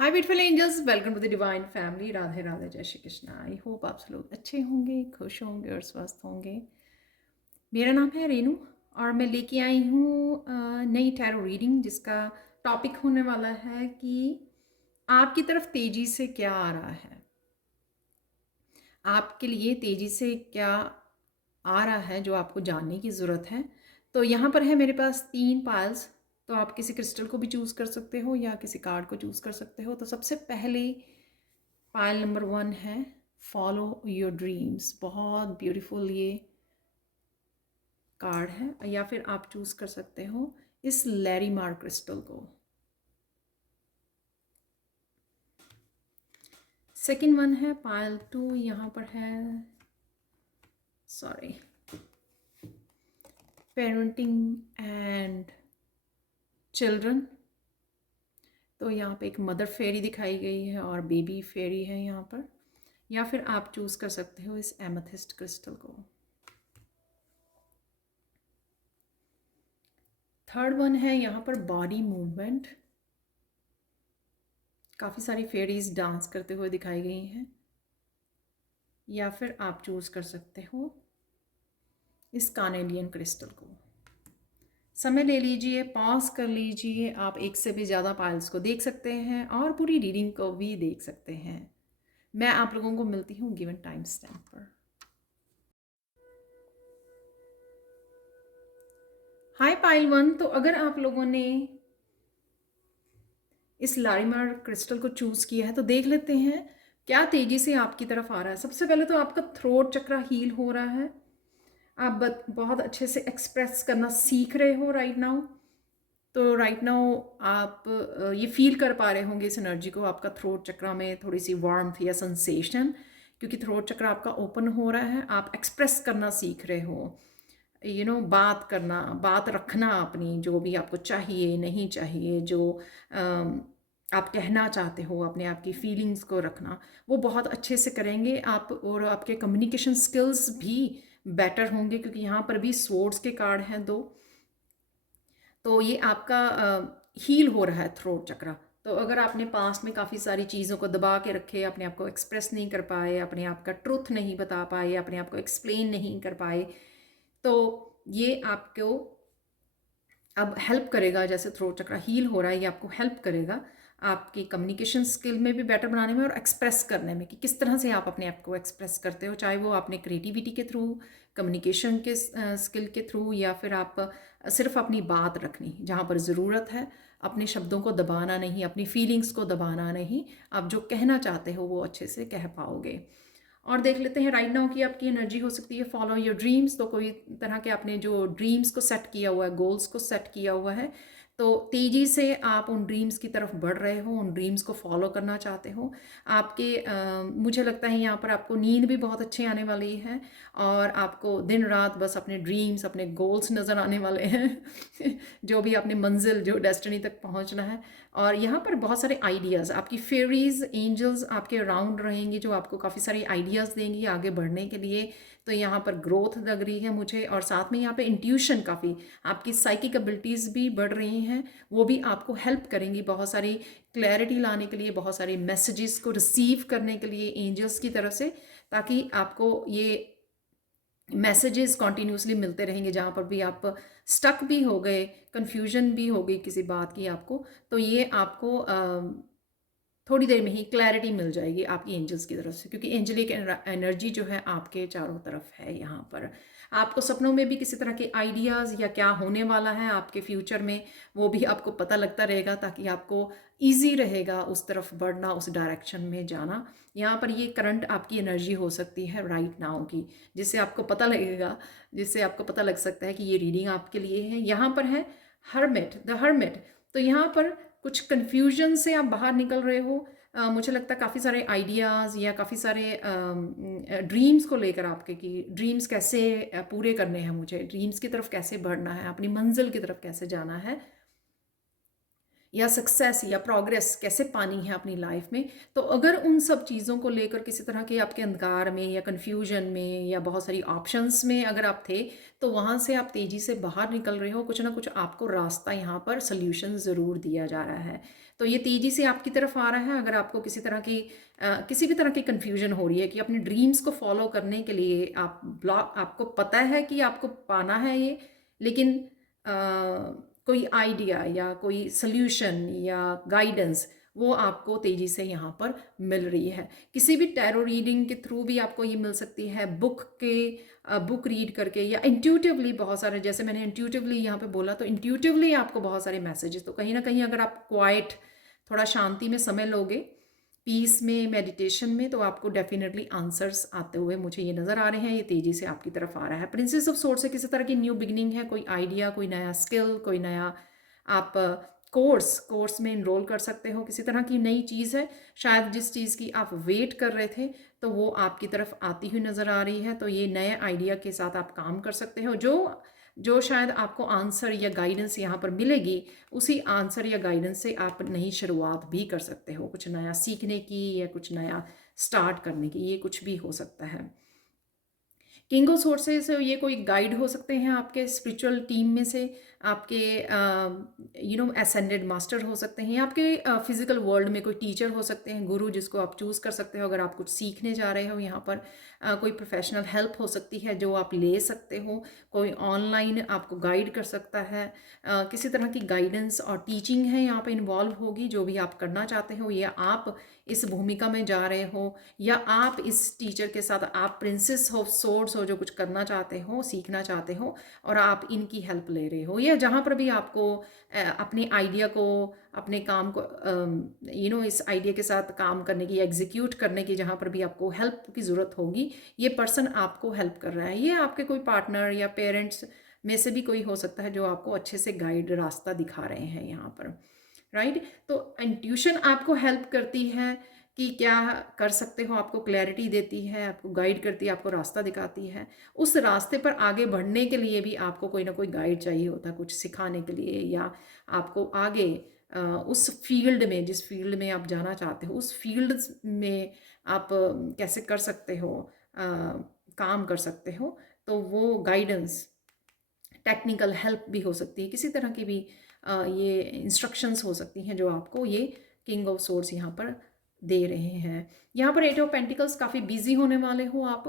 Hi beautiful angels, welcome to the divine family. Radhe Radhe, जय Shri Krishna. I hope आप सब लोग अच्छे होंगे, खुश होंगे और स्वस्थ होंगे। मेरा नाम है रेनू और मैं लेके आई हूँ नई टैरो रीडिंग, जिसका टॉपिक होने वाला है कि आपकी तरफ तेजी से क्या आ रहा है, आपके लिए तेजी से क्या आ रहा है जो आपको जानने की ज़रूरत है। तो यहाँ पर है मेरे पास 3 पाइल्स। तो आप किसी क्रिस्टल को भी चूज़ कर सकते हो या किसी कार्ड को चूज़ कर सकते हो। तो सबसे पहले पायल नंबर 1 है फॉलो योर ड्रीम्स। बहुत ब्यूटीफुल ये कार्ड है। या फिर आप चूज़ कर सकते हो इस लैरीमार क्रिस्टल को। सेकंड वन है पायल 2। यहाँ पर है सॉरी पेरेंटिंग एंड चिल्ड्रन। तो यहाँ पे एक मदर फेरी दिखाई गई है और बेबी फेरी है यहाँ पर। या फिर आप चूज़ कर सकते हो इस एमेथिस्ट क्रिस्टल को। थर्ड वन है यहाँ पर बॉडी मूवमेंट। काफ़ी सारी फेरीज डांस करते हुए दिखाई गई हैं। या फिर आप चूज़ कर सकते हो इस कार्नेलियन क्रिस्टल को। समय ले लीजिए, पॉज कर लीजिए। आप एक से भी ज़्यादा पाइल्स को देख सकते हैं और पूरी रीडिंग को भी देख सकते हैं। मैं आप लोगों को मिलती हूँ गिवन टाइम स्टैम्प पर। हाय पाइल 1। तो अगर आप लोगों ने इस लारीमार क्रिस्टल को चूज़ किया है तो देख लेते हैं क्या तेज़ी से आपकी तरफ आ रहा है। सबसे पहले तो आपका थ्रोट चक्रा हील हो रहा है। आप बहुत अच्छे से एक्सप्रेस करना सीख रहे हो राइट नाउ। तो राइट नाउ आप ये फील कर पा रहे होंगे इस एनर्जी को। आपका थ्रोट चक्रा में थोड़ी सी वार्मथ या सेंसेशन, क्योंकि थ्रोट चक्रा आपका ओपन हो रहा है। आप एक्सप्रेस करना सीख रहे हो, बात करना, बात रखना अपनी, जो भी आपको चाहिए नहीं चाहिए, जो आप कहना चाहते हो, अपने आप की फीलिंग्स को रखना, वो बहुत अच्छे से करेंगे आप। और आपके कम्युनिकेशन स्किल्स भी बेटर होंगे, क्योंकि यहाँ पर भी स्वॉर्ड्स के कार्ड हैं 2। तो ये आपका हील हो रहा है थ्रोट चक्रा। तो अगर आपने पास्ट में काफ़ी सारी चीज़ों को दबा के रखे, अपने आप को एक्सप्रेस नहीं कर पाए, अपने आप का ट्रुथ नहीं बता पाए, अपने आप को एक्सप्लेन नहीं कर पाए, तो ये आपको अब हेल्प करेगा। जैसे थ्रोट चक्रा हील हो रहा है, ये आपको हेल्प करेगा आपकी कम्युनिकेशन स्किल में भी बेटर बनाने में और एक्सप्रेस करने में, कि किस तरह से आप अपने आप को एक्सप्रेस करते हो, चाहे वो आपने क्रिएटिविटी के थ्रू, कम्युनिकेशन के स्किल के थ्रू, या फिर आप सिर्फ अपनी बात रखनी जहाँ पर ज़रूरत है। अपने शब्दों को दबाना नहीं, अपनी फीलिंग्स को दबाना नहीं। आप जो कहना चाहते हो वो अच्छे से कह पाओगे। और देख लेते हैं राइट नाउ की आपकी एनर्जी हो सकती है फॉलो योर ड्रीम्स। तो कोई तरह के आपने जो ड्रीम्स को सेट किया हुआ है, गोल्स को सेट किया हुआ है, तो तेज़ी से आप उन ड्रीम्स की तरफ बढ़ रहे हो, उन ड्रीम्स को फॉलो करना चाहते हो। मुझे लगता है यहाँ पर आपको नींद भी बहुत अच्छी आने वाली है और आपको दिन रात बस अपने ड्रीम्स, अपने गोल्स नज़र आने वाले हैं जो भी अपने मंजिल, जो डेस्टिनी तक पहुँचना है। और यहाँ पर बहुत सारे आइडियाज़, आपकी फेरीज, एंजल्स आपके अराउंड रहेंगी, जो आपको काफ़ी सारी आइडियाज़ देंगी आगे बढ़ने के लिए। तो यहाँ पर ग्रोथ लग रही है मुझे। और साथ में यहाँ पे इंट्यूशन, काफ़ी आपकी साइकिक एबिलिटीज़ भी बढ़ रही हैं, वो भी आपको हेल्प करेंगी बहुत सारी क्लैरिटी लाने के लिए, बहुत सारे मैसेजेस को रिसीव करने के लिए एंजल्स की तरफ से, ताकि आपको ये मैसेजेस कॉन्टीन्यूसली मिलते रहेंगे। जहाँ पर भी आप स्टक भी हो गए, कन्फ्यूजन भी हो गई किसी बात की आपको, तो ये आपको थोड़ी देर में ही क्लैरिटी मिल जाएगी आपकी एंजल्स की तरफ से, क्योंकि एंजलिक एनर्जी जो है आपके चारों तरफ है। यहाँ पर आपको सपनों में भी किसी तरह के आइडियाज़ या क्या होने वाला है आपके फ्यूचर में, वो भी आपको पता लगता रहेगा, ताकि आपको ईजी रहेगा उस तरफ बढ़ना, उस डायरेक्शन में जाना। यहाँ पर ये करंट आपकी एनर्जी हो सकती है राइट नाउ की, जिससे आपको पता लगेगा, जिससे आपको पता लग सकता है कि ये रीडिंग आपके लिए है। यहाँ पर है हर्मिट, द हर्मिट। तो यहाँ पर कुछ कन्फ्यूजन से आप बाहर निकल रहे हो। मुझे लगता है काफ़ी सारे आइडियाज़ या काफ़ी सारे ड्रीम्स को लेकर आपके, कि ड्रीम्स कैसे पूरे करने हैं, मुझे ड्रीम्स की तरफ कैसे बढ़ना है, अपनी मंजिल की तरफ कैसे जाना है, या सक्सेस या प्रोग्रेस कैसे पानी है अपनी लाइफ में। तो अगर उन सब चीज़ों को लेकर किसी तरह के आपके अंधकार में या कन्फ्यूजन में या बहुत सारी ऑप्शंस में अगर आप थे, तो वहाँ से आप तेज़ी से बाहर निकल रहे हो, कुछ ना कुछ आपको रास्ता यहाँ पर सोल्यूशन ज़रूर दिया जा रहा है। तो ये तेज़ी से आपकी तरफ आ रहा है। अगर आपको किसी तरह की किसी भी तरह की कन्फ्यूजन हो रही है कि अपने ड्रीम्स को फॉलो करने के लिए आप ब्लॉक, आपको पता है कि आपको पाना है ये, लेकिन कोई आइडिया या कोई सल्यूशन या गाइडेंस वो आपको तेज़ी से यहाँ पर मिल रही है। किसी भी टैरो रीडिंग के थ्रू भी आपको ये मिल सकती है, बुक रीड करके या इंट्यूटिवली। बहुत सारे, जैसे मैंने इंट्यूटिवली यहाँ पे बोला, तो इंट्यूटिवली आपको बहुत सारे मैसेजेस, तो कहीं ना कहीं अगर आप क्वाइट थोड़ा शांति में समय लोगे, पीस में, मेडिटेशन में, तो आपको डेफिनेटली आंसर्स आते हुए मुझे ये नज़र आ रहे हैं। ये तेज़ी से आपकी तरफ आ रहा है। प्रिंसेस ऑफ सोर्स से किसी तरह की न्यू बिगनिंग है, कोई आइडिया, कोई नया स्किल, कोई नया आप कोर्स में इनरोल कर सकते हो। किसी तरह की नई चीज़ है, शायद जिस चीज़ की आप वेट कर रहे थे, तो वो आपकी तरफ आती हुई नज़र आ रही है। तो ये नए आइडिया के साथ आप काम कर सकते हो। जो जो शायद आपको आंसर या गाइडेंस यहाँ पर मिलेगी, उसी आंसर या गाइडेंस से आप नई शुरुआत भी कर सकते हो, कुछ नया सीखने की या कुछ नया स्टार्ट करने की, ये कुछ भी हो सकता है। किंग ऑफ सोर्सेस ये कोई गाइड हो सकते हैं आपके स्पिरिचुअल टीम में से, आपके असेंडेड मास्टर हो सकते हैं, या आपके फिजिकल वर्ल्ड में कोई टीचर हो सकते हैं, गुरु जिसको आप चूज़ कर सकते हो अगर आप कुछ सीखने जा रहे हो। यहाँ पर कोई प्रोफेशनल हेल्प हो सकती है जो आप ले सकते हो, कोई ऑनलाइन आपको गाइड कर सकता है। किसी तरह की गाइडेंस और टीचिंग है यहाँ पर इन्वॉल्व होगी, जो भी आप करना चाहते हो, या आप इस भूमिका में जा रहे हो, या आप इस टीचर के साथ, आप प्रिंसेस ऑफ सोर्ड्स हो जो कुछ करना चाहते हो, सीखना चाहते हो, और आप इनकी हेल्प ले रहे हो, या जहाँ पर भी आपको अपने आइडिया को, अपने काम को इस आइडिया के साथ काम करने की, एग्जीक्यूट करने की, जहाँ पर भी आपको हेल्प की ज़रूरत होगी, ये पर्सन आपको हेल्प कर रहा है। ये आपके कोई पार्टनर या पेरेंट्स में से भी कोई हो सकता है जो आपको अच्छे से गाइड, रास्ता दिखा रहे हैं यहाँ पर, राइट। तो इंट्यूशन आपको हेल्प करती है कि क्या कर सकते हो, आपको क्लैरिटी देती है, आपको गाइड करती है, आपको रास्ता दिखाती है। उस रास्ते पर आगे बढ़ने के लिए भी आपको कोई ना कोई गाइड चाहिए होता है, कुछ सिखाने के लिए, या आपको आगे उस फील्ड में, जिस फील्ड में आप जाना चाहते हो, उस फील्ड में आप कैसे कर सकते हो, काम कर सकते हो। तो वो गाइडेंस, टेक्निकल हेल्प भी हो सकती है, किसी तरह की भी ये इंस्ट्रक्शंस हो सकती हैं जो आपको ये किंग ऑफ सोर्स यहाँ पर दे रहे हैं। यहाँ पर एट ऑफ पेंटिकल्स, काफ़ी बिजी होने वाले हो आप,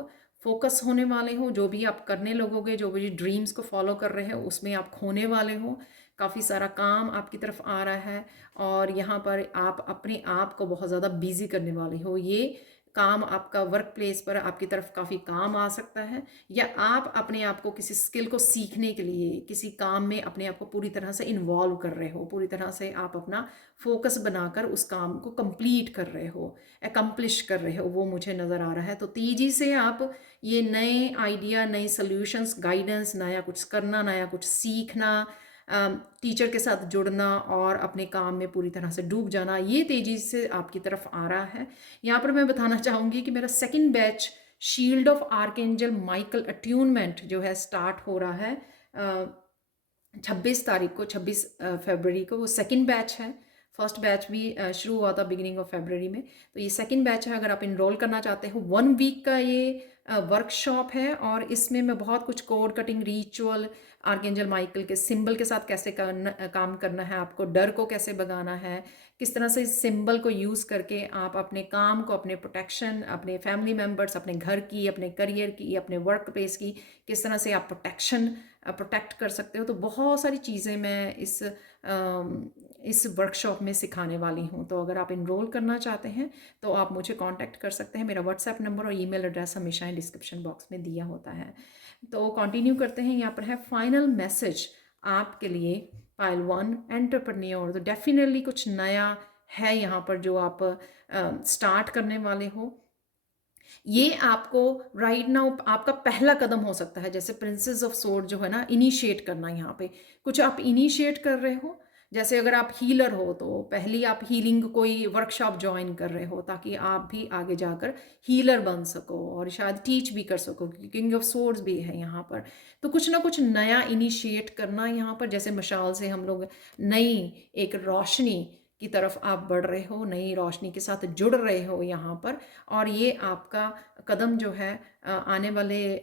फोकस होने वाले हो, जो भी आप करने लगोगे, जो भी ड्रीम्स को फॉलो कर रहे हो उसमें आप खोने वाले हो। काफ़ी सारा काम आपकी तरफ आ रहा है, और यहाँ पर आप अपने आप को बहुत ज़्यादा बिजी करने वाले हो। ये काम आपका वर्क प्लेस पर आपकी तरफ काफ़ी काम आ सकता है, या आप अपने आप को किसी स्किल को सीखने के लिए, किसी काम में अपने आप को पूरी तरह से इन्वॉल्व कर रहे हो, पूरी तरह से आप अपना फोकस बनाकर उस काम को कंप्लीट कर रहे हो, एकम्प्लिश कर रहे हो, वो मुझे नज़र आ रहा है। तो तेज़ी से आप ये नए आइडिया, नए सॉल्यूशंस, गाइडेंस, नया कुछ करना, नया कुछ सीखना, टीचर के साथ जुड़ना और अपने काम में पूरी तरह से डूब जाना, ये तेज़ी से आपकी तरफ आ रहा है। यहाँ पर मैं बताना चाहूँगी कि मेरा second batch shield of archangel Michael attunement जो है स्टार्ट हो रहा है 26 तारीख को, 26 फरवरी को। वो सेकंड बैच है। फर्स्ट बैच भी शुरू हुआ था बिगिनिंग ऑफ फरवरी में, तो ये सेकंड बैच है। अगर आप इनरोल करना चाहते हो, 1 वीक का ये वर्कशॉप है, और इसमें मैं बहुत कुछ code cutting, ritual, archangel Michael के सिंबल के साथ कैसे काम करना है, आपको डर को कैसे भगाना है, किस तरह से इस सिंबल को यूज़ करके आप अपने काम को, अपने प्रोटेक्शन, अपने फैमिली मेम्बर्स, अपने घर की, अपने करियर की, अपने वर्क प्लेस की, किस तरह से आप प्रोटेक्ट कर सकते हो। तो बहुत सारी चीज़ें मैं इस वर्कशॉप में सिखाने वाली हूँ। तो अगर आप इनरोल करना चाहते हैं तो आप मुझे कांटेक्ट कर सकते हैं। मेरा व्हाट्सएप नंबर और ईमेल एड्रेस हमेशा डिस्क्रिप्शन बॉक्स में दिया होता है। तो कंटिन्यू करते हैं। यहाँ पर है फाइनल मैसेज आपके लिए, पाइल 1 एंटरप्रेन्योर। तो डेफिनेटली कुछ नया है यहाँ पर जो आप स्टार्ट करने वाले हो। ये आपको राइट नाउ आपका पहला कदम हो सकता है, जैसे प्रिंसेस ऑफ सोर्ड जो है ना, इनिशिएट करना। यहाँ पे कुछ आप इनिशिएट कर रहे हो, जैसे अगर आप हीलर हो तो पहली आप हीलिंग कोई वर्कशॉप ज्वाइन कर रहे हो ताकि आप भी आगे जाकर हीलर बन सको और शायद टीच भी कर सको, क्योंकि किंग ऑफ सोर्ड्स भी है यहाँ पर। तो कुछ ना कुछ नया इनिशिएट करना यहाँ पर, जैसे मशाल से हम लोग नई एक रोशनी की तरफ आप बढ़ रहे हो, नई रोशनी के साथ जुड़ रहे हो यहाँ पर। और ये आपका कदम जो है आने वाले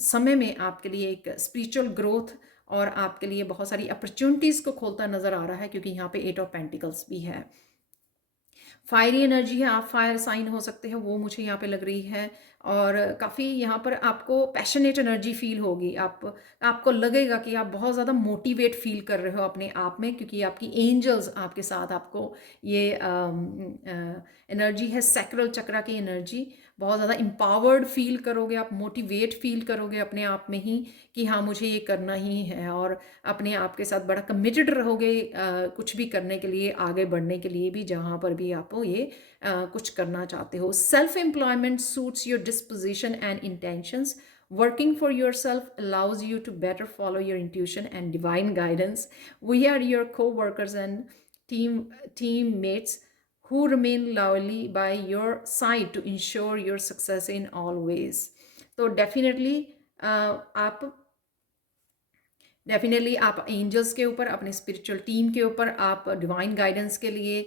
समय में आपके लिए एक स्पिरिचुअल ग्रोथ और आपके लिए बहुत सारी अपॉर्चुनिटीज़ को खोलता नज़र आ रहा है, क्योंकि यहाँ पे 8 ऑफ पेंटिकल्स भी है। फायरी एनर्जी है, आप फायर साइन हो सकते हो, वो मुझे यहाँ पे लग रही है। और काफ़ी यहाँ पर आपको पैशनेट एनर्जी फील होगी, आपको लगेगा कि आप बहुत ज़्यादा मोटिवेट फील कर रहे हो अपने आप में, क्योंकि आपकी एंजल्स आपके साथ, आपको ये एनर्जी है सैक्रल चक्रा की एनर्जी। बहुत ज़्यादा एम्पावर्ड फील करोगे आप, मोटिवेट फील करोगे अपने आप में ही कि हाँ मुझे ये करना ही है, और अपने आप के साथ बड़ा कमिटेड रहोगे कुछ भी करने के लिए, आगे बढ़ने के लिए भी, जहाँ पर भी आपको ये कुछ करना चाहते हो। Self employment suits your disposition and intentions. Working for yourself allows you to better follow your intuition and divine guidance. We are your co-workers and teammates who remain loyally by your side to ensure your success in all ways. तो definitely आप angels के ऊपर, अपने spiritual team के ऊपर आप divine guidance के लिए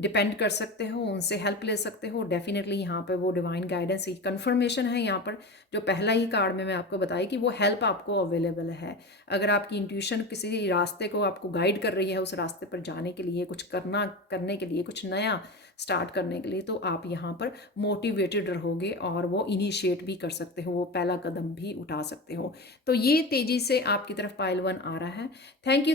डिपेंड कर सकते हो, उनसे हेल्प ले सकते हो। डेफिनेटली यहाँ पर वो डिवाइन गाइडेंस की कंफर्मेशन है यहाँ पर, जो पहला ही कार्ड में मैं आपको बताई कि वो हेल्प आपको अवेलेबल है। अगर आपकी इंट्यूशन किसी रास्ते को आपको गाइड कर रही है, उस रास्ते पर जाने के लिए, कुछ करने के लिए, कुछ नया स्टार्ट करने के लिए, तो आप यहाँ पर मोटिवेटेड रहोगे और वो इनिशिएट भी कर सकते हो, वो पहला कदम भी उठा सकते हो। तो ये तेज़ी से आपकी तरफ पाइल 1 आ रहा है। Thank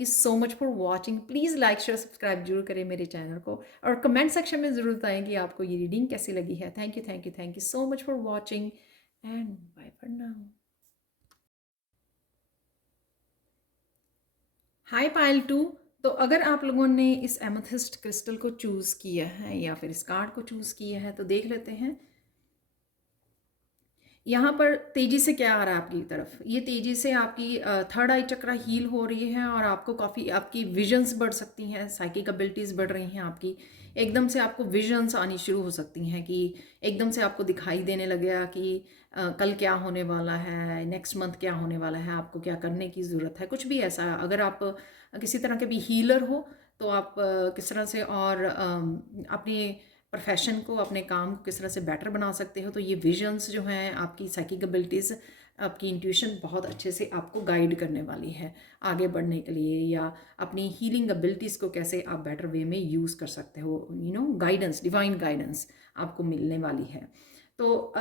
you so much for watching. Please like share subscribe जरूर करें मेरे चैनल को, और कमेंट सेक्शन में ज़रूर बताएं कि आपको ये रीडिंग कैसी लगी है। Thank you so much for watching and bye for now. Hi pile 2। तो अगर आप लोगों ने इस एमेथिस्ट क्रिस्टल को चूज़ किया है या फिर इस कार्ड को चूज़ किया है, तो देख लेते हैं यहाँ पर तेज़ी से क्या आ रहा है आपकी तरफ। ये तेज़ी से आपकी थर्ड आई चक्रा हील हो रही है, और आपको काफ़ी आपकी विजन्स बढ़ सकती हैं, साइकिक एबिलिटीज़ बढ़ रही हैं आपकी। एकदम से आपको विजन्स आनी शुरू हो सकती हैं कि एकदम से आपको दिखाई देने लगेगा कि कल क्या होने वाला है, नेक्स्ट मंथ क्या होने वाला है, आपको क्या करने की ज़रूरत है, कुछ भी ऐसा। अगर आप किसी तरह के भी हीलर हो तो आप किस तरह से और अपनी प्रोफेशन को, अपने काम को किस तरह से बेटर बना सकते हो। तो ये विजन्स जो हैं, आपकी साइकिक एबिलिटीज़, आपकी इंट्यूशन बहुत अच्छे से आपको गाइड करने वाली है आगे बढ़ने के लिए, या अपनी हीलिंग एबिलिटीज़ को कैसे आप बेटर वे में यूज़ कर सकते हो। गाइडेंस, डिवाइन गाइडेंस आपको मिलने वाली है। तो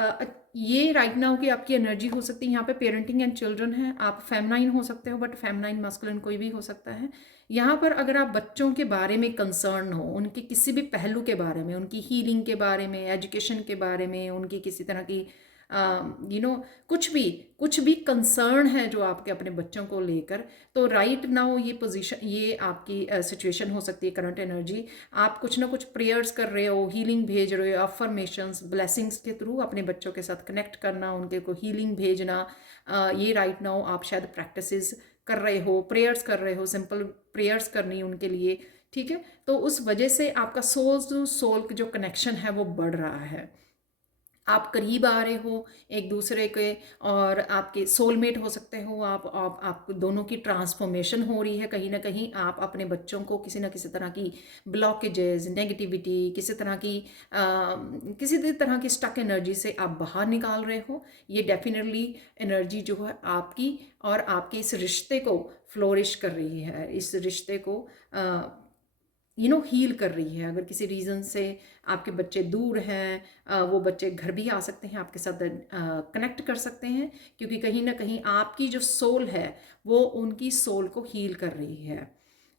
ये राइट नाउ की आपकी एनर्जी हो सकती है। यहाँ पे पेरेंटिंग एंड चिल्ड्रन है, आप फेमनाइन हो सकते हो, बट फेमनाइन मास्कुलिन कोई भी हो सकता है। यहाँ पर अगर आप बच्चों के बारे में कंसर्न हो, उनके किसी भी पहलू के बारे में, उनकी हीलिंग के बारे में, एजुकेशन के बारे में, उनकी किसी तरह की कुछ भी कंसर्न है जो आपके अपने बच्चों को लेकर, तो राइट नाउ ये पोजीशन, ये आपकी सिचुएशन हो सकती है, करंट एनर्जी। आप कुछ ना कुछ प्रेयर्स कर रहे हो, हीलिंग भेज रहे हो, अफर्मेशंस, ब्लेसिंग्स के थ्रू अपने बच्चों के साथ कनेक्ट करना, उनके को हीलिंग भेजना। ये राइट नाउ आप शायद प्रैक्टिसेस कर रहे हो, प्रेयर्स कर रहे हो, सिंपल प्रेयर्स करनी उनके लिए, ठीक है। तो उस वजह से आपका सोल टू सोल जो कनेक्शन है वो बढ़ रहा है, आप करीब आ रहे हो एक दूसरे के, और आपके सोलमेट हो सकते हो आप दोनों की ट्रांसफॉर्मेशन हो रही है। कहीं ना कहीं आप अपने बच्चों को किसी ना किसी तरह की ब्लॉकेजेस, नेगेटिविटी, किसी तरह की स्टक एनर्जी से आप बाहर निकाल रहे हो। ये डेफिनेटली एनर्जी जो है आपकी और आपके इस रिश्ते को फ्लोरिश कर रही है, इस रिश्ते को हील कर रही है। अगर किसी रीज़न से आपके बच्चे दूर हैं, वो बच्चे घर भी आ सकते हैं, आपके साथ कनेक्ट कर सकते हैं, क्योंकि कहीं ना कहीं आपकी जो सोल है वो उनकी सोल को हील कर रही है।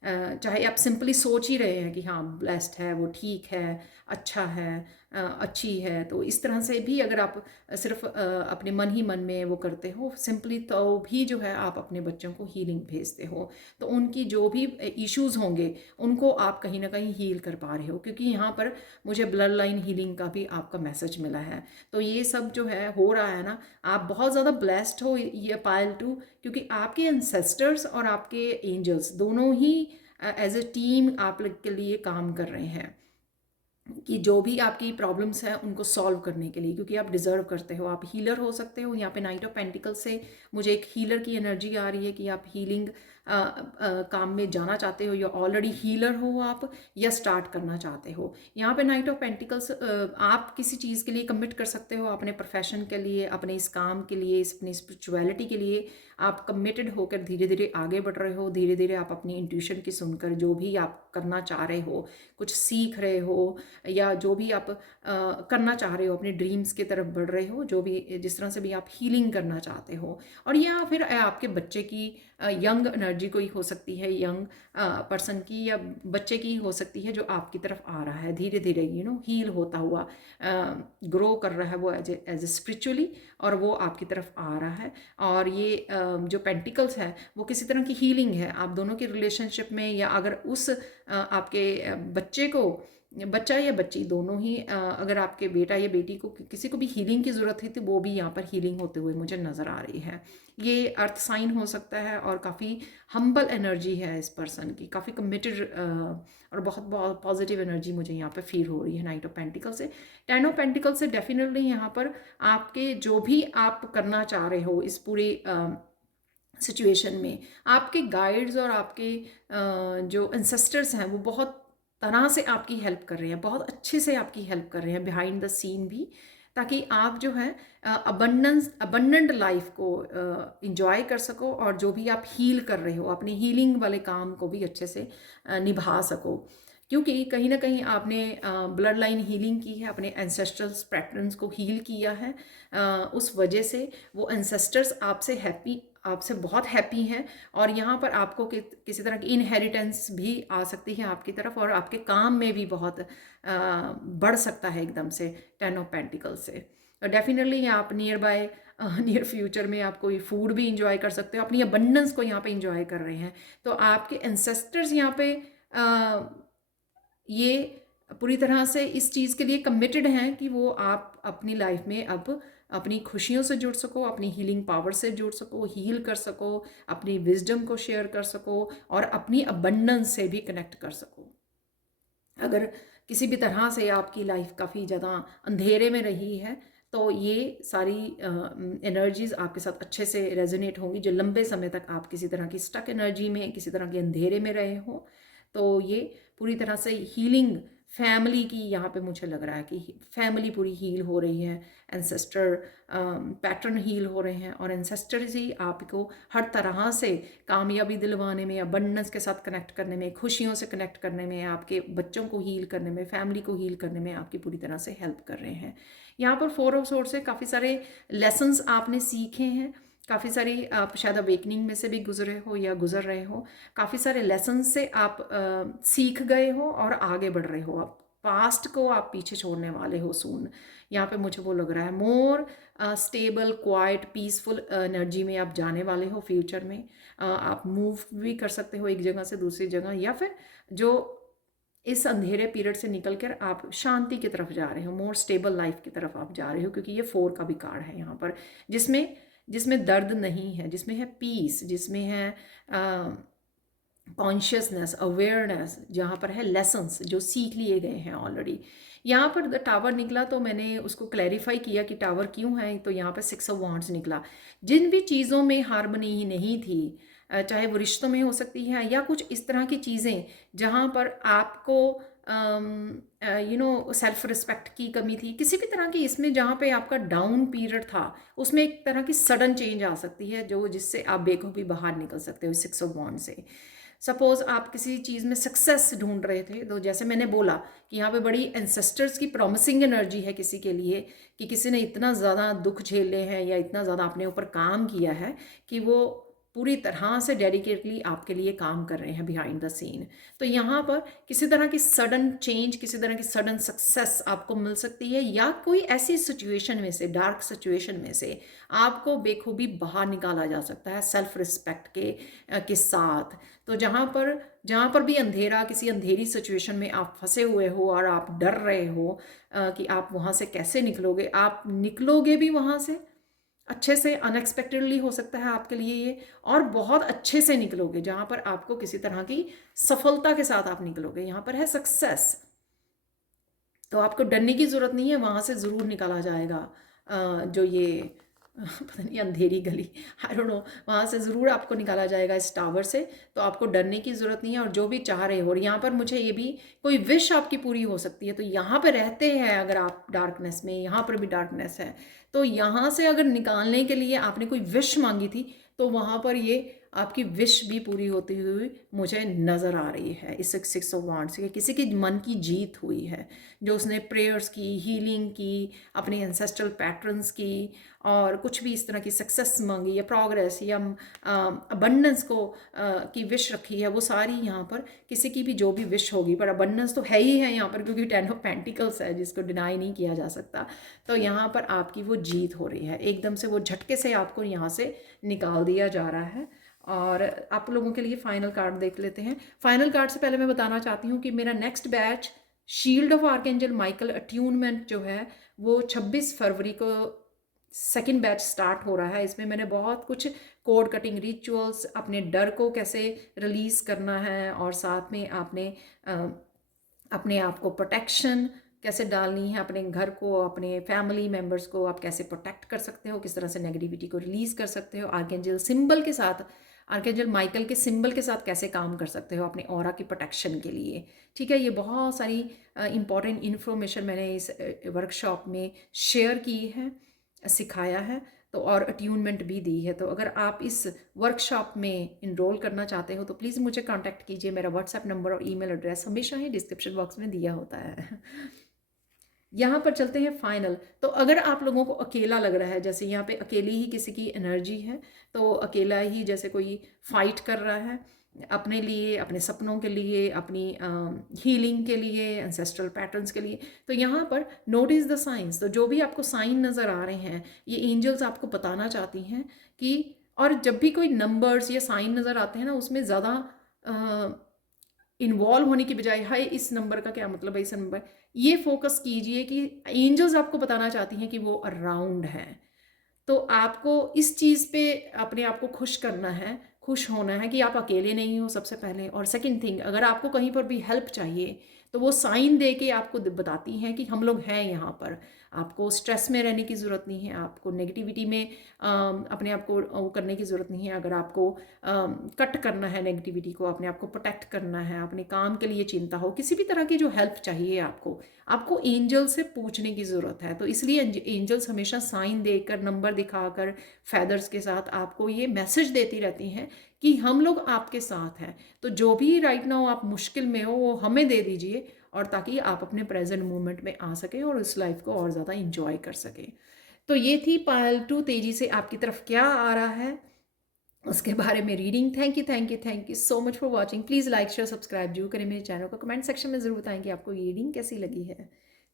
चाहे आप सिंपली सोच ही रहे हैं कि हाँ ब्लेस्ड है, वो ठीक है, अच्छा है, अच्छी है। तो इस तरह से भी अगर आप सिर्फ अपने मन ही मन में वो करते हो सिंपली, तो भी जो है आप अपने बच्चों को हीलिंग भेजते हो, तो उनकी जो भी इश्यूज होंगे उनको आप कहीं ना कहीं हील कर पा रहे हो, क्योंकि यहाँ पर मुझे ब्लड लाइन हीलिंग का भी आपका मैसेज मिला है। तो ये सब जो है हो रहा है ना, आप बहुत ज़्यादा ब्लेस्ड हो ये पायल टू, क्योंकि आपके एंसेस्टर्स और आपके एंजल्स दोनों ही एज ए टीम आप लोग के लिए काम कर रहे हैं कि जो भी आपकी प्रॉब्लम्स हैं उनको सॉल्व करने के लिए, क्योंकि आप डिज़र्व करते हो, आप हीलर हो सकते हो। यहाँ पे नाइट ऑफ पेंटिकल से मुझे एक हीलर की एनर्जी आ रही है कि आप हीलिंग काम में जाना चाहते हो, या ऑलरेडी हीलर हो आप, या स्टार्ट करना चाहते हो। यहाँ पे नाइट ऑफ पेंटिकल्स आप किसी चीज़ के लिए कमिट कर सकते हो, अपने प्रोफेशन के लिए, अपने इस काम के लिए, अपनी स्पिरिचुअलिटी के लिए आप कमिटेड होकर धीरे धीरे आगे बढ़ रहे हो। धीरे धीरे आप अपनी इंट्यूशन की सुनकर जो भी आप करना चाह रहे हो, कुछ सीख रहे हो, या जो भी आप करना चाह रहे हो, अपने ड्रीम्स की तरफ बढ़ रहे हो, जो भी जिस तरह से भी आप हीलिंग करना चाहते हो। और या फिर आपके बच्चे की यंग एनर्जी कोई हो सकती है, यंग पर्सन की या बच्चे की हो सकती है, जो आपकी तरफ आ रहा है धीरे धीरे, हील होता हुआ, ग्रो कर रहा है वो एज ए स्पिरिचुअली, और वो आपकी तरफ आ रहा है। और ये जो पेंटिकल्स है वो किसी तरह की हीलिंग है आप दोनों के रिलेशनशिप में, या अगर उस आपके बच्चे को, बच्चा या बच्ची दोनों ही, अगर आपके बेटा या बेटी को किसी को भी हीलिंग की ज़रूरत है, तो वो भी यहाँ पर हीलिंग होते हुए मुझे नज़र आ रही है। ये अर्थ साइन हो सकता है, और काफ़ी हम्बल एनर्जी है इस पर्सन की, काफ़ी कमिटेड, और बहुत बहुत पॉजिटिव एनर्जी मुझे यहाँ पर फील हो रही है नाइट ऑफ पेंटिकल से। टेन ऑफ पेंटिकल से डेफिनेटली यहाँ पर आपके जो भी आप करना चाह रहे हो इस पूरी सिचुएशन में, आपके गाइड्स और आपके जो एंसेस्टर्स हैं वो बहुत तरह से आपकी हेल्प कर रहे हैं, बहुत अच्छे से आपकी हेल्प कर रहे हैं बिहाइंड द सीन भी, ताकि आप जो है अबंडेंट लाइफ को इंजॉय कर सको, और जो भी आप हील कर रहे हो अपने हीलिंग वाले काम को भी अच्छे से निभा सको। क्योंकि कहीं ना कहीं आपने ब्लड लाइन हीलिंग की है, अपने एंसेस्टर्स पैटर्न्स को हील किया है, उस वजह से वो एंसेस्टर्स आपसे बहुत हैप्पी हैं, और यहाँ पर आपको किसी तरह की इनहेरिटेंस भी आ सकती है आपकी तरफ, और आपके काम में भी बहुत बढ़ सकता है एकदम से टेन ऑफ पेंटिकल से। डेफिनेटली आप नियर फ्यूचर में आप कोई फूड भी इंजॉय कर सकते हो, अपनी अबंडेंस को यहाँ पे इंजॉय कर रहे हैं। तो आपके एंसेस्टर्स यहाँ पे ये पूरी तरह से इस चीज़ के लिए कमिटेड हैं कि वो आप अपनी लाइफ में अब अपनी खुशियों से जुड़ सको, अपनी हीलिंग पावर से जुड़ सको, हील कर सको, अपनी विजडम को शेयर कर सको, और अपनी अबंडेंस से भी कनेक्ट कर सको। अगर किसी भी तरह से आपकी लाइफ काफ़ी ज़्यादा अंधेरे में रही है, तो ये सारी एनर्जीज़ आपके साथ अच्छे से रेजोनेट होंगी। जो लंबे समय तक आप किसी तरह की स्टक एनर्जी में, किसी तरह के अंधेरे में रहे हो, तो ये पूरी तरह से हीलिंग फैमिली की यहाँ पे मुझे लग रहा है कि फैमिली पूरी हील हो रही है, एंसेस्टर पैटर्न हील हो रहे हैं, और एंसेस्टर्स ही आपको हर तरह से कामयाबी दिलवाने में, अबंडेंस के साथ कनेक्ट करने में, खुशियों से कनेक्ट करने में, आपके बच्चों को हील करने में, फैमिली को हील करने में आपकी पूरी तरह से हेल्प कर रहे हैं। यहाँ पर 4 ऑफ सोर्ड्स से काफ़ी सारे लेसन्स आपने सीखे हैं, काफ़ी सारी आप शायद अवेकनिंग में से भी गुजरे हो या गुजर रहे हो, काफ़ी सारे लेसन से आप सीख गए हो और आगे बढ़ रहे हो। आप पास्ट को आप पीछे छोड़ने वाले हो सून। यहाँ पे मुझे वो लग रहा है more stable, quite, peaceful energy में आप जाने वाले हो फ्यूचर में। आप मूव भी कर सकते हो एक जगह से दूसरी जगह, या फिर जो इस अंधेरे पीरियड से निकलकर आप शांति की तरफ जा रहे हो, मोर स्टेबल लाइफ की तरफ आप जा रहे हो, क्योंकि ये 4 का भी कार्ड है यहाँ पर, जिसमें दर्द नहीं है, जिसमें है पीस, जिसमें है कॉन्शियसनेस, अवेयरनेस, जहाँ पर है लेसन्स जो सीख लिए गए हैं ऑलरेडी। यहाँ पर द टावर निकला तो मैंने उसको क्लैरिफाई किया कि टावर क्यों है, तो यहाँ पर 6 ऑफ वांड्स निकला। जिन भी चीज़ों में हार्मनी ही नहीं थी, चाहे वो रिश्तों में हो सकती है या कुछ इस तरह की चीज़ें जहाँ पर आपको सेल्फ रिस्पेक्ट की कमी थी, किसी भी तरह की, इसमें जहाँ पे आपका डाउन पीरियड था, उसमें एक तरह की सडन चेंज आ सकती है जिससे आप बेखूबी बाहर निकल सकते हो 6 ऑफ वांड से। सपोज आप किसी चीज़ में सक्सेस ढूंढ रहे थे, तो जैसे मैंने बोला कि यहाँ पे बड़ी एंसेस्टर्स की प्रॉमिसिंग एनर्जी है किसी के लिए, कि किसी ने इतना ज़्यादा दुख झेले हैं या इतना ज़्यादा अपने ऊपर काम किया है कि वो पूरी तरह से डेडिकेटली आपके लिए काम कर रहे हैं बिहाइंड द सीन। तो यहाँ पर किसी तरह की सडन चेंज, किसी तरह की सडन सक्सेस आपको मिल सकती है, या कोई ऐसी सिचुएशन में से, डार्क सिचुएशन में से आपको बेखूबी बाहर निकाला जा सकता है सेल्फ रिस्पेक्ट के साथ। तो जहाँ पर भी अंधेरा, किसी अंधेरी सिचुएशन में आप फंसे हुए हो और आप डर रहे हो कि आप वहाँ से कैसे निकलोगे, आप निकलोगे भी वहाँ से अच्छे से। अनएक्सपेक्टेडली हो सकता है आपके लिए ये, और बहुत अच्छे से निकलोगे, जहाँ पर आपको किसी तरह की सफलता के साथ आप निकलोगे। यहाँ पर है सक्सेस, तो आपको डरने की ज़रूरत नहीं है, वहाँ से ज़रूर निकाला जाएगा। जो ये पता नहीं अंधेरी गली, आई डोंट नो, वहाँ से ज़रूर आपको निकाला जाएगा इस टावर से। तो आपको डरने की ज़रूरत नहीं है, और जो भी चाह रहे हो, और यहाँ पर मुझे ये भी कोई विश आपकी पूरी हो सकती है। तो यहाँ पर रहते हैं अगर आप डार्कनेस में, यहाँ पर भी डार्कनेस है, तो यहाँ से अगर निकालने के लिए आपने कोई विश मांगी थी, तो वहाँ पर ये आपकी विश भी पूरी होती हुई मुझे नज़र आ रही है इस 6 ऑफ वांड्स से। किसी की मन की जीत हुई है, जो उसने प्रेयर्स की, हीलिंग की, अपने एंसेस्ट्रल पैटर्न्स की, और कुछ भी इस तरह की सक्सेस मांगी, या प्रोग्रेस, या अबंडेंस की विश रखी है, वो सारी यहाँ पर किसी की भी जो भी विश होगी, पर अबंडेंस तो है ही है यहाँ पर, क्योंकि 10 ऑफ पेंटिकल्स है जिसको डिनाई नहीं किया जा सकता। तो यहाँ पर आपकी वो जीत हो रही है, एकदम से वो झटके से आपको यहाँ से निकाल दिया जा रहा है। और आप लोगों के लिए फाइनल कार्ड देख लेते हैं। फाइनल कार्ड से पहले मैं बताना चाहती हूँ कि मेरा next batch shield of archangel Michael attunement जो है, वो 26 फरवरी को सेकंड बैच स्टार्ट हो रहा है। इसमें मैंने बहुत कुछ कोड कटिंग रिचुअल्स, अपने डर को कैसे रिलीज़ करना है, और साथ में आपने अपने आप को प्रोटेक्शन कैसे डालनी है, अपने घर को, अपने फैमिली मेम्बर्स को आप कैसे प्रोटेक्ट कर सकते हो, किस तरह से नेगेटिविटी को रिलीज़ कर सकते हो, आर्कएंजल सिंबल के साथ, आर्कएंजल माइकल के सिंबल के साथ कैसे काम कर सकते हो अपने ऑरा की प्रोटेक्शन के लिए। ठीक है, ये बहुत सारी इंपॉर्टेंट इन्फॉर्मेशन मैंने इस वर्कशॉप में शेयर की है, सिखाया है, तो और अट्यूनमेंट भी दी है। तो अगर आप इस वर्कशॉप में इनरोल करना चाहते हो तो प्लीज़ मुझे कांटेक्ट कीजिए। मेरा व्हाट्सएप नंबर और ईमेल एड्रेस हमेशा ही डिस्क्रिप्शन बॉक्स में दिया होता है। यहाँ पर चलते हैं फाइनल। तो अगर आप लोगों को अकेला लग रहा है, जैसे यहाँ पे अकेली ही किसी की एनर्जी है, तो अकेला ही जैसे कोई फाइट कर रहा है अपने लिए, अपने सपनों के लिए, अपनी हीलिंग के लिए, एंसेस्ट्रल पैटर्न्स के लिए, तो यहाँ पर नोटिस द साइंस। तो जो भी आपको साइन नज़र आ रहे हैं, ये एंजल्स आपको बताना चाहती हैं कि, और जब भी कोई नंबर्स या साइन नज़र आते हैं ना, उसमें ज़्यादा इन्वॉल्व होने की बजाय, हाय इस नंबर का क्या मतलब है, इस नंबर, ये फोकस कीजिए कि एंजल्स आपको बताना चाहती हैं कि वो अराउंड हैं। तो आपको इस चीज़ पे अपने आप को खुश करना है, खुश होना है कि आप अकेले नहीं हो सबसे पहले। और सेकंड थिंग, अगर आपको कहीं पर भी हेल्प चाहिए तो वो साइन दे के आपको बताती हैं कि हम लोग हैं यहाँ पर। आपको स्ट्रेस में रहने की ज़रूरत नहीं है, आपको नेगेटिविटी में अपने आप को वो करने की ज़रूरत नहीं है। अगर आपको कट करना है नेगेटिविटी को, अपने आप को प्रोटेक्ट करना है, अपने काम के लिए चिंता हो, किसी भी तरह की जो हेल्प चाहिए आपको एंजल से पूछने की ज़रूरत है। तो इसलिए एंजल्स हमेशा साइन देकर, नंबर दिखाकर, फेदर्स के साथ आपको ये मैसेज देती रहती हैं कि हम लोग आपके साथ हैं। तो जो भी राइट नाउ आप मुश्किल में हो, वो हमें दे दीजिए, और ताकि आप अपने प्रेजेंट मोमेंट में आ सकें और इस लाइफ को और ज़्यादा इंजॉय कर सकें। तो ये थी पालतू तेजी से आपकी तरफ क्या आ रहा है उसके बारे में reading. Thank you so much for watching. Please like share subscribe जरूर करें मेरे चैनल को। कमेंट सेक्शन में ज़रूर बताएं कि आपको ये रीडिंग कैसी लगी है।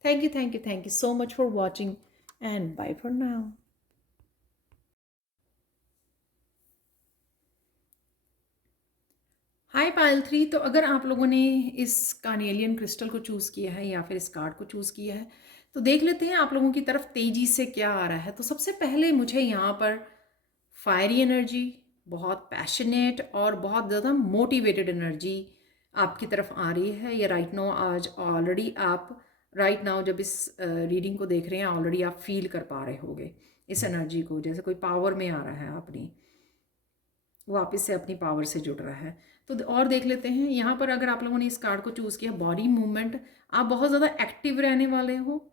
Thank you so much for watching and bye for now. Hi Payal 3। तो अगर आप लोगों ने इस कार्नेलियन क्रिस्टल को चूज़ किया है या फिर इस कार्ड को चूज़ किया है, तो देख लेते हैं आप लोगों की तरफ तेज़ी से क्या आ रहा है। तो सबसे पहले मुझे यहाँ पर फायरी एनर्जी, बहुत पैशनेट और बहुत ज़्यादा मोटिवेटेड एनर्जी आपकी तरफ आ रही है। ये राइट नाउ, आज ऑलरेडी आप राइट नाउ जब इस रीडिंग को देख रहे हैं, ऑलरेडी आप फील कर पा रहे होंगे इस एनर्जी को, जैसे कोई पावर में आ रहा है, अपनी वापस से अपनी पावर से जुड़ रहा है। तो और देख लेते हैं यहाँ पर, अगर आप लोगों ने इस कार्ड को चूज़ किया, बॉडी मूवमेंट, आप बहुत ज़्यादा एक्टिव रहने वाले हो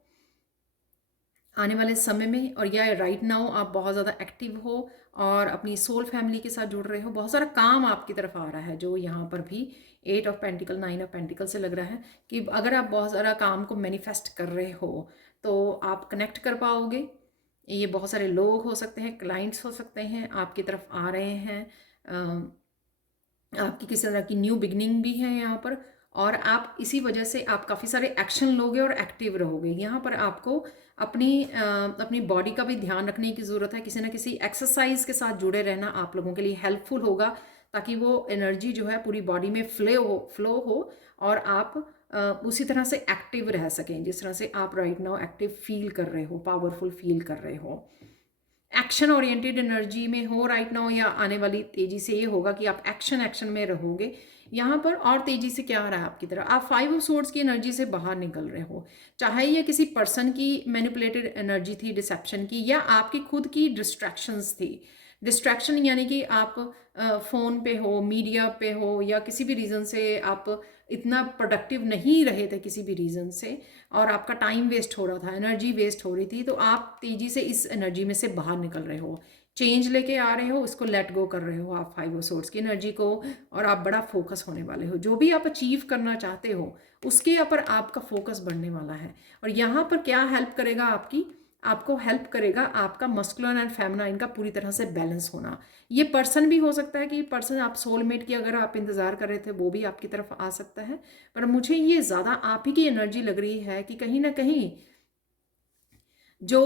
आने वाले समय में, और या राइट नाउ आप बहुत ज़्यादा एक्टिव हो और अपनी सोल फैमिली के साथ जुड़ रहे हो। बहुत सारा काम आपकी तरफ आ रहा है, जो यहाँ पर भी 8 ऑफ पेंटिकल 9 ऑफ पेंटिकल से लग रहा है कि अगर आप बहुत सारा काम को मैनिफेस्ट कर रहे हो तो आप कनेक्ट कर पाओगे। ये बहुत सारे लोग हो सकते हैं, क्लाइंट्स हो सकते हैं, आपकी तरफ आ रहे हैं आपकी किसी तरह की न्यू बिगनिंग भी है यहाँ पर, और आप इसी वजह से आप काफ़ी सारे एक्शन लोगे और एक्टिव रहोगे। यहाँ पर आपको अपनी बॉडी का भी ध्यान रखने की ज़रूरत है। किसी ना किसी एक्सरसाइज के साथ जुड़े रहना आप लोगों के लिए हेल्पफुल होगा, ताकि वो एनर्जी जो है पूरी बॉडी में फ्लो हो और आप उसी तरह से एक्टिव रह सकें जिस तरह से आप राइट नाउ एक्टिव फील कर रहे हो, पावरफुल फील कर रहे हो। एक्शन ओरिएंटेड एनर्जी में हो राइट नाउ, या आने वाली तेजी से ये होगा कि आप एक्शन में रहोगे यहाँ पर। और तेजी से क्या आ रहा है आपकी तरफ, आप 5 ऑफ सोर्ड्स की एनर्जी से बाहर निकल रहे हो। चाहे ये किसी पर्सन की मैनिपुलेटेड एनर्जी थी, डिसेप्शन की, या आपकी खुद की डिस्ट्रैक्शंस थी। डिस्ट्रैक्शन यानी कि आप फ़ोन पे हो, मीडिया पे हो, या किसी भी रीज़न से आप इतना प्रोडक्टिव नहीं रहे थे किसी भी रीज़न से, और आपका टाइम वेस्ट हो रहा था, एनर्जी वेस्ट हो रही थी, तो आप तेज़ी से इस एनर्जी में से बाहर निकल रहे हो, चेंज लेके आ रहे हो, उसको लेट गो कर रहे हो आप 5 ऑफ सोर्ड्स की एनर्जी को, और आप बड़ा फोकस होने वाले हो। जो भी आप अचीव करना चाहते हो उसके ऊपर आपका फोकस बढ़ने वाला है। और यहाँ पर क्या हेल्प करेगा आपको हेल्प करेगा आपका मस्कुलर एंड फेमिनाइन का पूरी तरह से बैलेंस होना। ये पर्सन भी हो सकता है कि पर्सन आप सोलमेट की अगर आप इंतज़ार कर रहे थे वो भी आपकी तरफ आ सकता है, पर मुझे ये ज़्यादा आप ही की एनर्जी लग रही है कि कहीं ना कहीं जो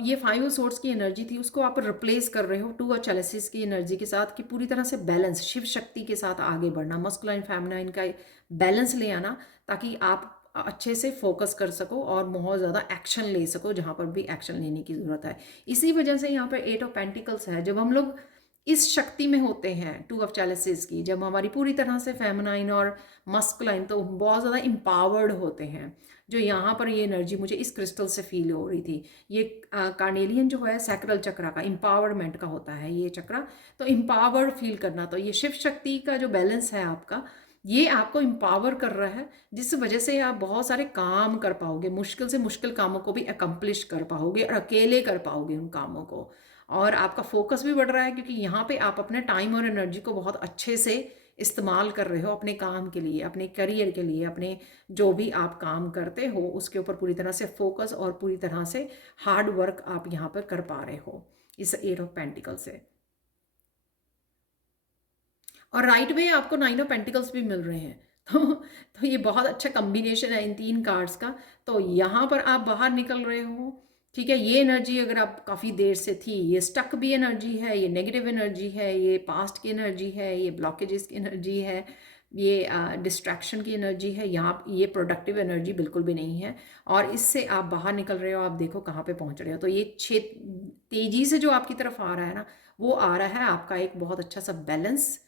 ये 5 ऑफ सोर्ड्स की एनर्जी थी उसको आप रिप्लेस कर रहे हो 2 ऑफ चैलिसेस की एनर्जी के साथ, कि पूरी तरह से बैलेंस, शिव शक्ति के साथ आगे बढ़ना, मस्कुलाइन फेमिनाइन का बैलेंस ले आना, ताकि आप अच्छे से फोकस कर सको और बहुत ज़्यादा एक्शन ले सको जहाँ पर भी एक्शन लेने की ज़रूरत है। इसी वजह से यहाँ पर 8 ऑफ पेंटिकल्स है। जब हम लोग इस शक्ति में होते हैं 2 ऑफ चैलिसेस की, जब हमारी पूरी तरह से फेमिनाइन और मस्कुलाइन, तो बहुत ज़्यादा इम्पावर्ड होते हैं। जो यहाँ पर ये एनर्जी मुझे इस क्रिस्टल से फील हो रही थी, ये कार्नेलियन जो है सैक्रल चक्रा का इम्पावरमेंट का होता है ये चक्रा, तो इम्पावर्ड फील करना, तो ये शिव शक्ति का जो बैलेंस है आपका, ये आपको इम्पावर कर रहा है, जिस वजह से आप बहुत सारे काम कर पाओगे, मुश्किल से मुश्किल कामों को भी अकम्प्लिश कर पाओगे और अकेले कर पाओगे उन कामों को। और आपका फोकस भी बढ़ रहा है, क्योंकि यहाँ पे आप अपने टाइम और एनर्जी को बहुत अच्छे से इस्तेमाल कर रहे हो अपने काम के लिए, अपने करियर के लिए, अपने जो भी आप काम करते हो उसके ऊपर पूरी तरह से फोकस और पूरी तरह से हार्ड वर्क आप यहाँ पर कर पा रहे हो इस 8 ऑफ पेंटिकल से। और राइट में आपको 9 ऑफ पेंटिकल्स भी मिल रहे हैं। तो ये बहुत अच्छा कॉम्बिनेशन है इन 3 कार्ड्स का। तो यहाँ पर आप बाहर निकल रहे हो, ठीक है। ये एनर्जी अगर आप काफ़ी देर से थी, ये स्टक भी एनर्जी है, ये नेगेटिव एनर्जी है, ये पास्ट की एनर्जी है, ये ब्लॉकेजेस की एनर्जी है, ये डिस्ट्रैक्शन की एनर्जी है, यहाँ ये प्रोडक्टिव एनर्जी बिल्कुल भी नहीं है। और इससे आप बाहर निकल रहे हो, आप देखो कहाँ पे पहुँच रहे हो। तो ये तेज़ी से जो आपकी तरफ आ रहा है ना, वो आ रहा है आपका एक बहुत अच्छा सा बैलेंस,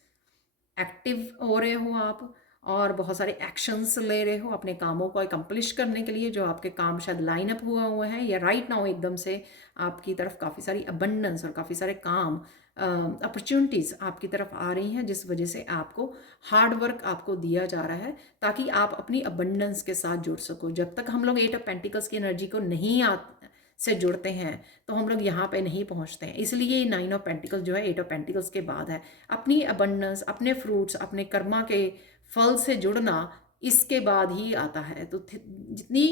एक्टिव हो रहे हो आप, और बहुत सारे एक्शंस ले रहे हो अपने कामों को अकम्प्लिश करने के लिए, जो आपके काम शायद लाइन अप हुए हैं, या राइट नाउ एकदम से आपकी तरफ काफ़ी सारी अबंडेंस और काफ़ी सारे काम, अपॉर्चुनिटीज़ आपकी तरफ आ रही हैं, जिस वजह से आपको हार्ड वर्क आपको दिया जा रहा है, ताकि आप अपनी अबंडेंस के साथ जुड़ सको। जब तक हम लोग 8 ऑफ पेंटिकल्स की एनर्जी को नहीं से जुड़ते हैं तो हम लोग यहाँ पे नहीं पहुँचते हैं। इसलिए 9 ऑफ पेंटिकल्स जो है 8 ऑफ पेंटिकल्स के बाद है। अपनी अबंडेंस, अपने फ्रूट्स, अपने कर्मा के फल से जुड़ना इसके बाद ही आता है। तो जितनी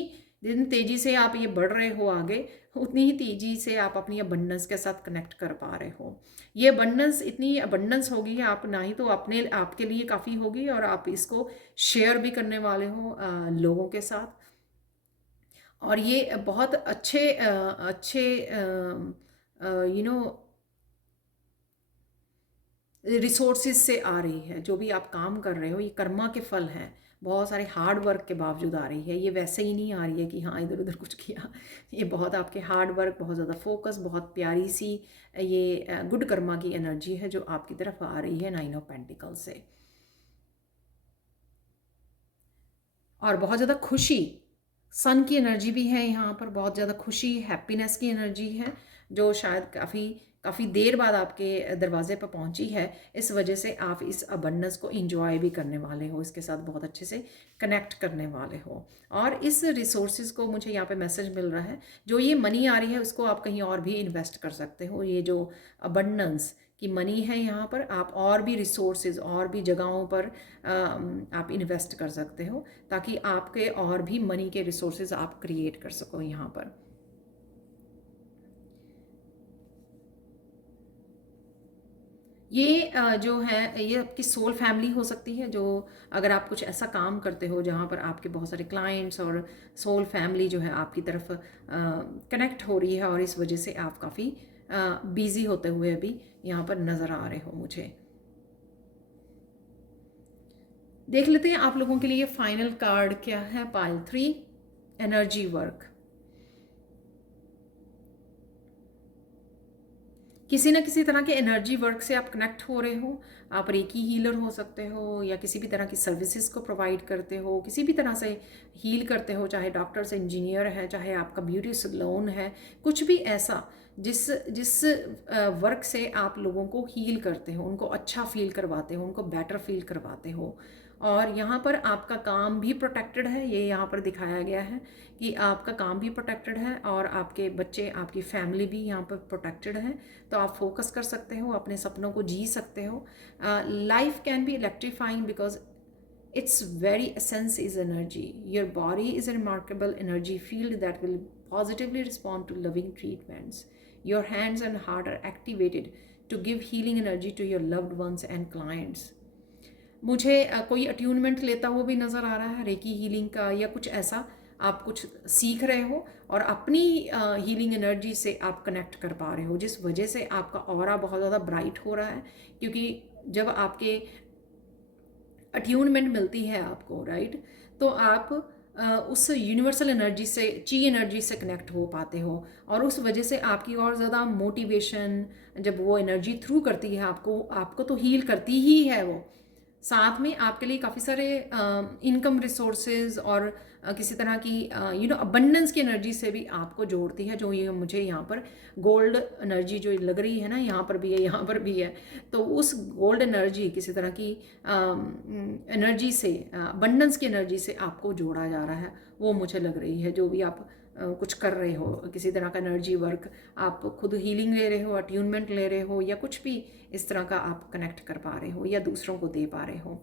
तेज़ी से आप ये बढ़ रहे हो आगे, उतनी ही तेज़ी से आप अपनी अबंडेंस के साथ कनेक्ट कर पा रहे हो। ये अबंडेंस, इतनी अबंडेंस होगी, आप ना ही तो अपने आपके लिए काफ़ी होगी, और आप इसको शेयर भी करने वाले हो लोगों के साथ। और ये बहुत अच्छे अच्छे यू नो रिसोर्सेज से आ रही है। जो भी आप काम कर रहे हो ये कर्मा के फल हैं, बहुत सारे हार्ड वर्क के बावजूद आ रही है। ये वैसे ही नहीं आ रही है कि हाँ इधर उधर कुछ किया। ये बहुत आपके हार्ड वर्क, बहुत ज़्यादा फोकस, बहुत प्यारी सी ये गुड कर्मा की एनर्जी है जो आपकी तरफ आ रही है 9 ऑफ पेंटिकल से। और बहुत ज़्यादा खुशी, सन की एनर्जी भी है यहाँ पर, बहुत ज़्यादा खुशी, हैप्पीनेस की एनर्जी है, जो शायद काफ़ी देर बाद आपके दरवाजे पर पहुँची है। इस वजह से आप इस अबंडेंस को इंजॉय भी करने वाले हो, इसके साथ बहुत अच्छे से कनेक्ट करने वाले हो। और इस रिसोर्सेज को मुझे यहाँ पे मैसेज मिल रहा है, जो ये मनी आ रही है उसको आप कहीं और भी इन्वेस्ट कर सकते हो। ये जो अबंडेंस की मनी है यहाँ पर, आप और भी रिसोर्सेज, और भी जगहों पर आप इन्वेस्ट कर सकते हो, ताकि आपके और भी मनी के रिसोर्सेज आप क्रिएट कर सको यहाँ पर। ये जो है ये आपकी सोल फैमिली हो सकती है, जो अगर आप कुछ ऐसा काम करते हो जहाँ पर आपके बहुत सारे क्लाइंट्स और सोल फैमिली जो है आपकी तरफ कनेक्ट हो रही है, और इस वजह से आप काफ़ी बिजी होते हुए अभी यहाँ पर नज़र आ रहे हो मुझे। देख लेते हैं आप लोगों के लिए फाइनल कार्ड क्या है। Pile 3, energy work. किसी ना किसी तरह के एनर्जी वर्क से आप कनेक्ट हो रहे हो। आप रेकी हीलर हो सकते हो, या किसी भी तरह की सर्विसेज को प्रोवाइड करते हो, किसी भी तरह से हील करते हो, चाहे डॉक्टर्स, इंजीनियर है, चाहे आपका ब्यूटी सैलून है, कुछ भी ऐसा जिस जिस वर्क से आप लोगों को हील करते हो, उनको अच्छा फील करवाते हो, उनको बेटर फील करवाते हो। और यहाँ पर आपका काम भी प्रोटेक्टेड है, ये यहाँ पर दिखाया गया है कि आपका काम भी प्रोटेक्टेड है और आपके बच्चे, आपकी फैमिली भी यहाँ पर प्रोटेक्टेड है। तो आप फोकस कर सकते हो, अपने सपनों को जी सकते हो। Life can be electrifying because its very essence is energy. Your body is a remarkable energy field that will positively respond to loving treatments. Your hands and heart are activated to give healing energy to your loved ones and clients. मुझे कोई attunement लेता हुआ भी नज़र आ रहा है recce healing का, या कुछ ऐसा आप कुछ सीख रहे हो और अपनी हीलिंग एनर्जी से आप कनेक्ट कर पा रहे हो, जिस वजह से आपका ऑरा बहुत ज़्यादा ब्राइट हो रहा है। क्योंकि जब आपके अट्यूनमेंट मिलती है आपको, राइट, तो आप उस यूनिवर्सल एनर्जी से, ची एनर्जी से कनेक्ट हो पाते हो, और उस वजह से आपकी और ज़्यादा मोटिवेशन, जब वो एनर्जी थ्रू करती है आपको, आपको तो हील करती ही है वो, साथ में आपके लिए काफ़ी सारे इनकम रिसोर्सेज और किसी तरह की अबंडेंस की एनर्जी से भी आपको जोड़ती है, जो ये मुझे यहाँ पर गोल्ड एनर्जी जो लग रही है ना, यहाँ पर भी है, यहाँ पर भी है। तो उस गोल्ड एनर्जी, किसी तरह की एनर्जी से, अबंडेंस की एनर्जी से आपको जोड़ा जा रहा है, वो मुझे लग रही है। जो भी आप कुछ कर रहे हो, किसी तरह का एनर्जी वर्क, आप खुद हीलिंग ले रहे हो, अट्यूनमेंट ले रहे हो, या कुछ भी इस तरह का आप कनेक्ट कर पा रहे हो या दूसरों को दे पा रहे हो।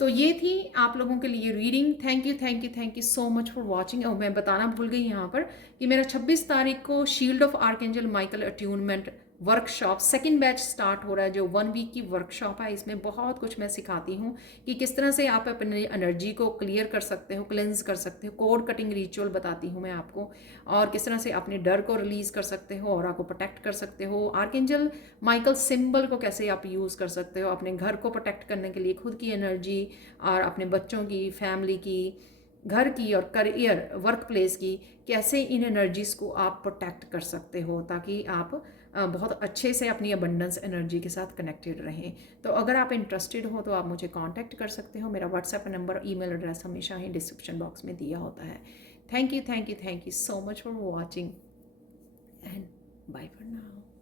तो ये थी आप लोगों के लिए reading. Thank you, thank you, thank you so much for watching. और मैं बताना भूल गई यहाँ पर कि मेरा 26 तारीख को shield of archangel Michael attunement workshop second batch start हो रहा है, जो 1 वीक की वर्कशॉप है। इसमें बहुत कुछ मैं सिखाती हूँ कि किस तरह से आप अपनी एनर्जी को क्लियर कर सकते हो, क्लेंज कर सकते हो। कोड कटिंग रिचुअल बताती हूँ मैं आपको, और किस तरह से अपने डर को रिलीज कर सकते हो और आपको प्रोटेक्ट कर सकते हो। आर्कएंजल माइकल सिंबल को कैसे आप यूज़ कर सकते हो अपने घर को प्रोटेक्ट करने के लिए, खुद की एनर्जी और अपने बच्चों की, फैमिली की, घर की और करियर, वर्क प्लेस की, कैसे इन एनर्जीज़ को आप प्रोटेक्ट कर सकते हो, ताकि आप बहुत अच्छे से अपनी अबंडेंस एनर्जी के साथ कनेक्टेड रहें। तो अगर आप इंटरेस्टेड हो तो आप मुझे कांटेक्ट कर सकते हो। मेरा व्हाट्सएप नंबर, ईमेल एड्रेस हमेशा ही डिस्क्रिप्शन बॉक्स में दिया होता है। Thank you, thank you, thank you so much for watching and bye for now.